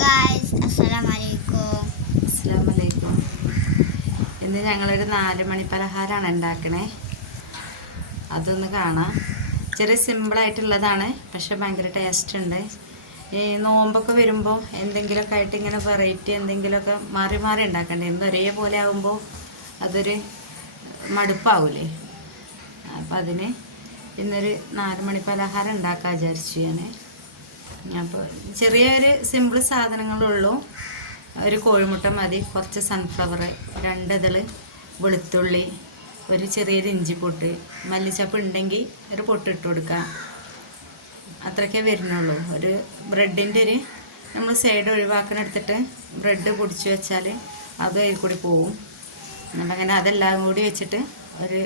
Guys, അസ്സലാമലൈക്കും. അസ്സലാമലൈക്കും. ഇന്ന് ഞങ്ങളൊരു 4 മണി പലഹാരമാണ് ഉണ്ടാക്കണേ. അതൊന്ന് കാണാം. ചെറിയ സിമ്പിളായിട്ടുള്ളതാണ്, പക്ഷെ ഭയങ്കര ടേസ്റ്റ് ഉണ്ട്. ഈ നോമ്പൊക്കെ വരുമ്പോൾ എന്തെങ്കിലുമൊക്കെ ആയിട്ട് ഇങ്ങനെ വെറൈറ്റി എന്തെങ്കിലുമൊക്കെ മാറി മാറി ഉണ്ടാക്കണ്ടേ. എന്നും ഒരേപോലെ ആകുമ്പോൾ അതൊരു മടുപ്പാവൂലേ. അപ്പം അതിന് ഇന്നൊരു 4 മണി പലഹാരം ഉണ്ടാക്കാൻ വിചാരിച്ചു ഞാൻ. അപ്പോൾ ചെറിയൊരു സിമ്പിൾ സാധനങ്ങളുള്ളൂ. ഒരു കോഴിമുട്ട മതി, കുറച്ച് സൺഫ്ലവർ, 2 ഇതൾ വെളുത്തുള്ളി, ഒരു ചെറിയൊരു ഇഞ്ചിപ്പൊട്ട്, മല്ലിച്ചപ്പ് ഉണ്ടെങ്കിൽ ഒരു പൊട്ടിട്ട് കൊടുക്കാം. അത്രയ്ക്കേ വരുന്നുള്ളൂ. ഒരു ബ്രെഡിൻ്റെ നമ്മൾ സൈഡ് ഒഴിവാക്കണെടുത്തിട്ട് ബ്രെഡ് പൊടിച്ച് വെച്ചാൽ അത് അതിൽ കൂടി പോവും. അങ്ങനെ അതെല്ലാം കൂടി വെച്ചിട്ട് ഒരു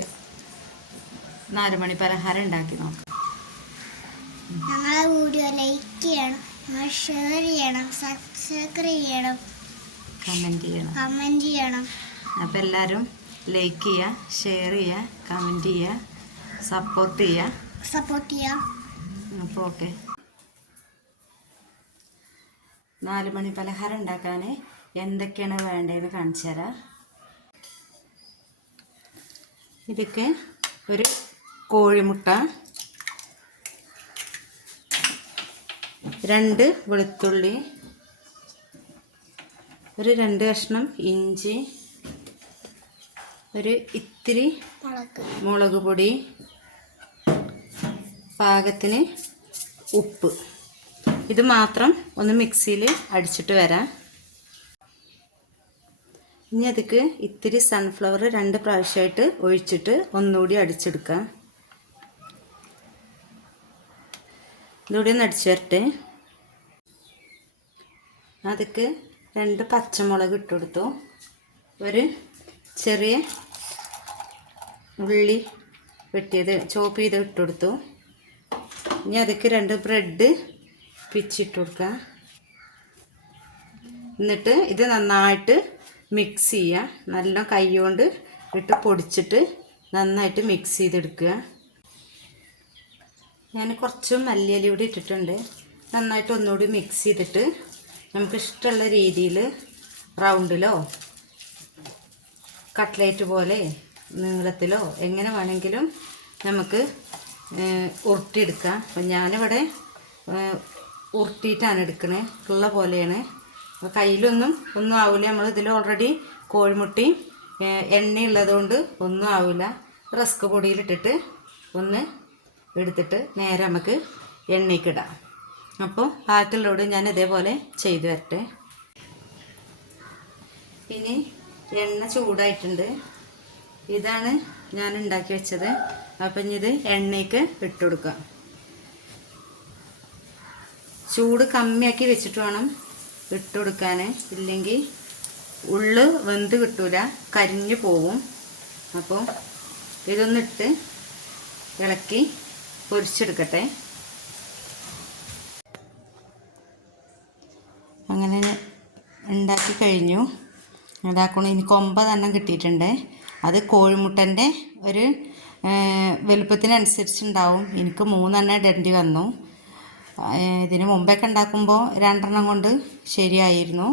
4 മണി പലഹാരം ഉണ്ടാക്കി നോക്കാം. ഞങ്ങളെ വീഡിയോ ലൈക്ക് ചെയ്യണം, ഷെയർ ചെയ്യണം, സബ്സ്ക്രൈബ് ചെയ്യണം, കമൻറ്റ് ചെയ്യണം. അപ്പോൾ എല്ലാവരും ലൈക്ക് ചെയ്യുക, ഷെയർ ചെയ്യുക, കമൻറ്റ് ചെയ്യുക, സപ്പോർട്ട് ചെയ്യുക. അപ്പോൾ ഓക്കെ. 4 മണി പലഹാരം ഉണ്ടാക്കാൻ എന്തൊക്കെയാണ് വേണ്ടതെന്ന് കാണിച്ചു തരാം. ഇതൊക്കെ ഒരു കോഴിമുട്ട, 2 വെളുത്തുള്ളി, ഒരു 2 കഷ്ണം ഇഞ്ചി, ഒരു ഇത്തിരി മുളക് പൊടി, പാകത്തിന് ഉപ്പ്. ഇത് മാത്രം ഒന്ന് മിക്സിയിൽ അടിച്ചിട്ട് വരാം. ഇനി അതിക്ക് ഇത്തിരി സൺഫ്ലവർ 2 പ്രാവശ്യമായിട്ട് ഒഴിച്ചിട്ട് ഒന്നുകൂടി അടിച്ചെടുക്കാം. ഇതുകൂടി ഒന്ന് അടിച്ചു വരട്ടെ. അതിക്ക് 2 പച്ചമുളക് ഇട്ട് കൊടുത്തു, ഒരു ചെറിയ ഉള്ളി വെട്ടിയത് ചോപ്പ് ചെയ്ത് ഇട്ട് കൊടുത്തു. ഇനി അതിക്ക് 2 ബ്രെഡ് പിച്ചിട്ട് കൊടുക്കുക. എന്നിട്ട് ഇത് നന്നായിട്ട് മിക്സ് ചെയ്യുക. നല്ല കൈ കൊണ്ട് ഇട്ട് പൊടിച്ചിട്ട് നന്നായിട്ട് മിക്സ് ചെയ്തെടുക്കുക. ഞാൻ കുറച്ച് മല്ലിയില കൂടി ഇട്ടിട്ടുണ്ട്. നന്നായിട്ട് ഒന്നുകൂടി മിക്സ് ചെയ്തിട്ട് നമുക്ക് ഇഷ്ടമുള്ള രീതിയിൽ റൗണ്ടിലോ കട്ട്ലേറ്റ് പോലെ നീളത്തിലോ എങ്ങനെ വേണമെങ്കിലും നമുക്ക് ഉരുട്ടിയെടുക്കാം. അപ്പം ഞാനിവിടെ ഉരുട്ടിയിട്ടാണ് എടുക്കണേ, ഉള്ള പോലെയാണ്. കയ്യിലൊന്നും ആവില്ല. നമ്മൾ ഇതിൽ ഓൾറെഡി കോഴിമുട്ടയും എണ്ണയുള്ളതുകൊണ്ട് ഒന്നും ആവില്ല. റസ്ക് പൊടിയിലിട്ടിട്ട് ഒന്ന് എടുത്തിട്ട് നേരെ നമുക്ക് എണ്ണയ്ക്കിടാം. അപ്പോൾ ബാക്കിയുള്ളതോട് ഞാൻ ഇതേപോലെ ചെയ്തു വരട്ടെ. ഇനി എണ്ണ ചൂടായിട്ടുണ്ട്. ഇതാണ് ഞാൻ ഉണ്ടാക്കി വെച്ചത്. അപ്പം ഇനി ഇത് എണ്ണയ്ക്ക് ഇട്ട് കൊടുക്കാം. ചൂട് കമ്മിയാക്കി വെച്ചിട്ട് വേണം ഇട്ട് കൊടുക്കാൻ, ഇല്ലെങ്കിൽ ഉള്ളു വെന്ത് കിട്ടൂല, കരിഞ്ഞു പോവും. അപ്പോൾ ഇതൊന്നിട്ട് ഇളക്കി പൊരിച്ചെടുക്കട്ടെ. അങ്ങനെ ഉണ്ടാക്കി കഴിഞ്ഞു. അതാക്കണം. ഇനി കൊമ്പ തന്നെ കിട്ടിയിട്ടുണ്ട്. അത് കോഴിമുട്ടൻ്റെ ഒരു വലുപ്പത്തിനനുസരിച്ചുണ്ടാവും. എനിക്ക് 3 ഇടേണ്ടി വന്നു. ഇതിന് മുമ്പൊക്കെ ഉണ്ടാക്കുമ്പോൾ 2 കൊണ്ട് ശരിയായിരുന്നു.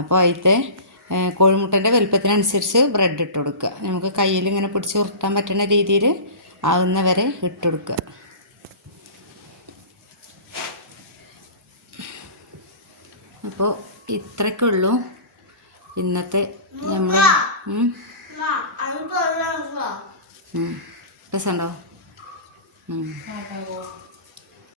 അപ്പോൾ അതിലത്തെ കോഴിമുട്ടൻ്റെ വലുപ്പത്തിനനുസരിച്ച് ബ്രെഡ് ഇട്ട് കൊടുക്കുക. നമുക്ക് കയ്യിൽ ഇങ്ങനെ പിടിച്ച് ഉരുട്ടാൻ പറ്റുന്ന രീതിയിൽ ആവുന്നവരെ ഇട്ട് കൊടുക്കുക. അപ്പോൾ ഇത്രയ്ക്കുള്ളൂ ഇന്നത്തെ നമ്മൾ. രസമുണ്ടോ?